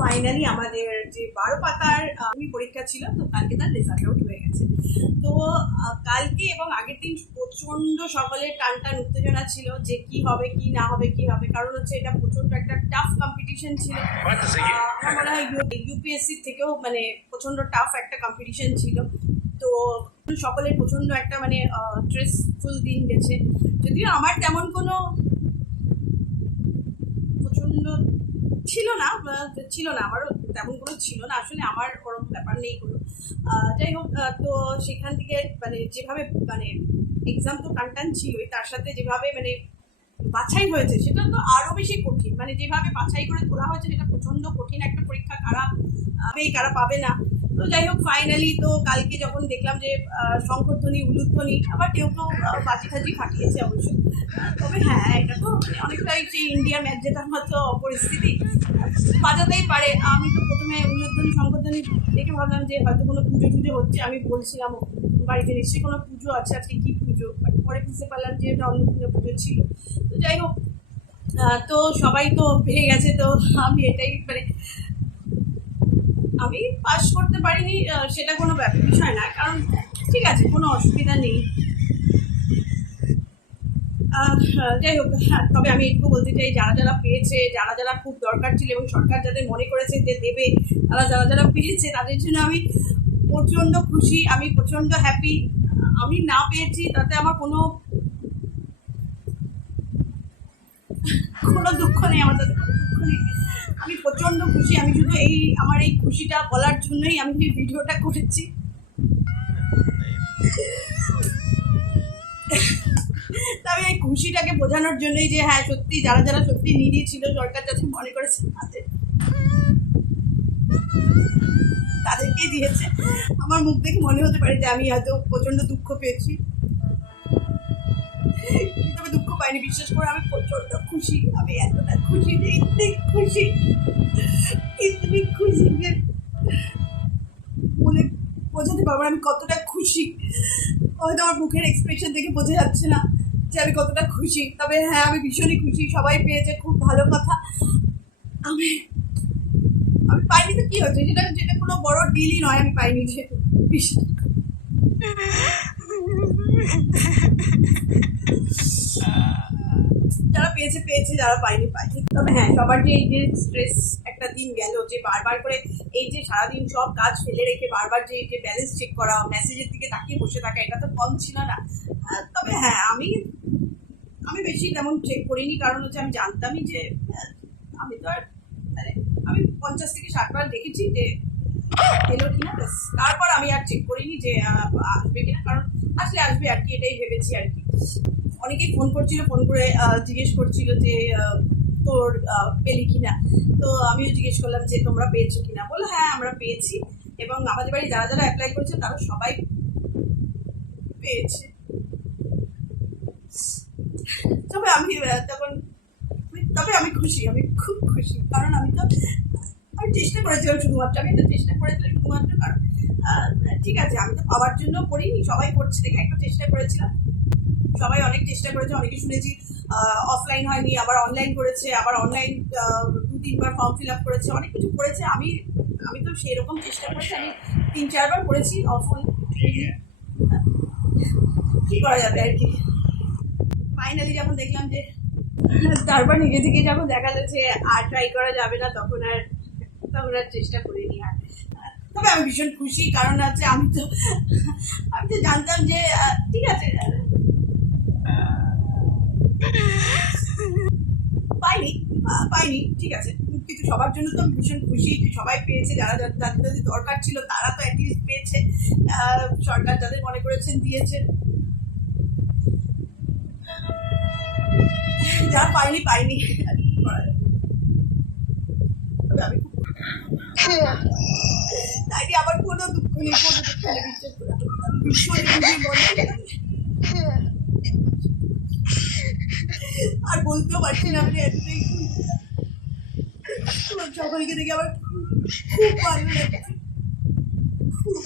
Finally আমাদের যে 12 পাতার পরীক্ষা ছিল, তো কালকে তার রেজাল্ট আউট হয়ে গেছে। তো কালকে এবং আগের দিন প্রচন্ড সকলের টান টান উত্তেজনা ছিল যে কি হবে কি না হবে কি হবে, কারণ হচ্ছে এটা প্রচন্ড একটা টাফ কম্পিটিশন ছিল। আমার মনে হয় ইউপিএসসি থেকেও মানে প্রচন্ড টাফ একটা কম্পিটিশন ছিল। তো সকলের প্রচন্ড একটা মানে স্ট্রেসফুল দিন গেছে। যদিও আমার তেমন কোনো প্রচন্ড ছিল না, আমারও তেমন কোনো ছিল না, আসলে আমার ওরকম ব্যাপার নেই কোনো। যাই হোক, তো সেখান থেকে মানে যেভাবে মানে এক্সাম তো টান ছিলই, তার সাথে যেভাবে মানে বাছাই হয়েছে সেটা তো আরো বেশি কঠিন। মানে যেভাবে বাছাই করে তোলা হয়েছে সেটা প্রচন্ড কঠিন একটা পরীক্ষা, কারা পাবে কারা পাবে না। তো যাই হোক, ফাইনালি তো কালকে যখন দেখলাম যে শঙ্করধ্বনি উলুধ্বনি, আবার কেউ কেউ বাজি টাজি ফাটিয়েছে অবশ্যই। তবে হ্যাঁ, এটা তো মানে অনেকটাই সেই ইন্ডিয়া ম্যাচ জেতার মতো পরিস্থিতি, বাজাতেই পারে। আমি তো প্রথমে উলুধ্বনি শঙ্করধ্বনি দেখে ভাবলাম যে হয়তো কোনো পুজো টুজো হচ্ছে, আমি বলছিলাম বাড়িতে নিশ্চয়ই কোনো পুজো আছে, আজকে কি পুজো, পরে বুঝতে পারলাম যে এটা অন্নপূর্ণা পুজো ছিল। তো যাই হোক, তো সবাই তো পেয়ে গেছে, তো আমি এটাই মানে আমি পাস করতে পারিনি সেটা কোনো বিষয় না, কারণ ঠিক আছে, কোনো অসুবিধা নেই। যাই হোক, হ্যাঁ, তবে আমি একটু বলতে চাই, যারা যারা পেয়েছে, যারা যারা খুব দরকার ছিল এবং সরকার যাদের মনে করেছে যে দেবে, তারা যারা যারা পেয়েছে তাদের জন্য আমি প্রচণ্ড খুশি, আমি প্রচণ্ড হ্যাপি। আমি না পেয়েছি তাতে আমার কোনো কোনো দুঃখ নেই, আমার তাতে কোনো দুঃখ নেই। আমি প্রচণ্ড খুশি। আমি শুধু আমার এই খুশিটা বলার জন্যই আমি এই ভিডিওটা করেছি। তবে এই খুশিটাকে বোঝানোর জন্যই যে হ্যাঁ, সত্যি যারা যারা সত্যি নিডি ছিল, সরকার যাতে মনে করেছে তাদেরকেই দিয়েছে। আমার মুখ দেখে মনে হতে পারে যে আমি হয়তো প্রচন্ড দুঃখ পেয়েছি, তবে দুঃখ পাইনি, বিশ্বাস করে আমি প্রচন্ড খুশি। আমি এতটা খুশি যে খুশি যে বলে বোঝাতে পারবো আমি কতটা খুশি। হয়তো আমার মুখের এক্সপ্রেশন দেখে বোঝা যাচ্ছে না যে আমি কতটা খুশি, তবে হ্যাঁ, আমি ভীষণই খুশি। সবাই পেয়েছে, খুব ভালো কথা। আমি আমি পাইনি তো কি হয়েছে, যেটা কোনো বড় ডিলই নয়, আমি পাইনি যে যারা পেয়েছে পেয়েছে, যারা পাইনি পাইনি। তবে হ্যাঁ, সবার যে এই যে স্ট্রেস একটা দিন গেল, যে বারবার করে এই যে সারাদিন সব কাজ ফেলে রেখে বারবার যে ব্যালেন্স চেক করা, মেসেজের দিকে তাকিয়ে বসে থাকা, এটা তো কম ছিল না। তবে হ্যাঁ, আমি বেশি তেমন চেক করিনি, কারণ হচ্ছে আমি জানতামই যে আমি তো আর মানে আমি 50 থেকে 60 বার দেখেছি যে এলো কিনা, ব্যাস। তারপর আমি আর চেক করিনি যে আসবে কিনা, কারণ আসলে আসবে আর কি, এটাই ভেবেছি আর কি। অনেকেই ফোন করছিল, ফোন করে জিজ্ঞেস করছিল যে তোর পেলি কিনা। তো আমিও জিজ্ঞেস করলাম যে তোমরা পেয়েছো কিনা, বললো হ্যাঁ আমরা পেয়েছি, এবং আমাদের বাড়ি যারা যারা অ্যাপ্লাই করেছে তারা সবাই পেয়েছে। তবে আমি খুশি, আমি খুব খুশি, কারণ আমি চেষ্টা করেছিলাম শুধুমাত্র, কারণ ঠিক আছে, আমি তো পাওয়ার জন্য পড়িনি, সবাই পড়ছে দেখে একটা চেষ্টা করেছিলাম। সবাই অনেক চেষ্টা করেছে, অনেকে শুনেছি অফলাইন হয়নি, আবার অনলাইন করেছে, আবার অনলাইন 2-3 বার ফর্ম ফিল আপ করেছে, অনেক কিছু করেছে। আমি তো সেরকম চেষ্টা করেছি, আমি 3-4 বার করেছি অফলাইন। কি করা যাবে আর কি। ফাইনালি যখন দেখলাম যে, তারপর নিজে থেকে যখন দেখা যাচ্ছে আর ট্রাই করা যাবে না, তখন আর চেষ্টা করিনি। আর তবে আমি ভীষণ খুশি, কারণ হচ্ছে আমি তো জানতাম যে ঠিক আছে, পাইনি ঠিক আছে, কিন্তু সবার জন্য তো আমি ভীষণ খুশি যে সবাই পেয়েছে, যারা যাদের দরকার ছিল তারা তো অ্যাটলিস্ট পেয়েছে, সরকার যাদের মনে করেছেন দিয়েছেন। যারা পাইনি তাই আমার কোনো দুঃখ নেই, বিশ্বাস করে আর বলতেও পারছি না, আমি এতটাই সকলকে দেখে আমার খুব ভালো লাগছে, খুব।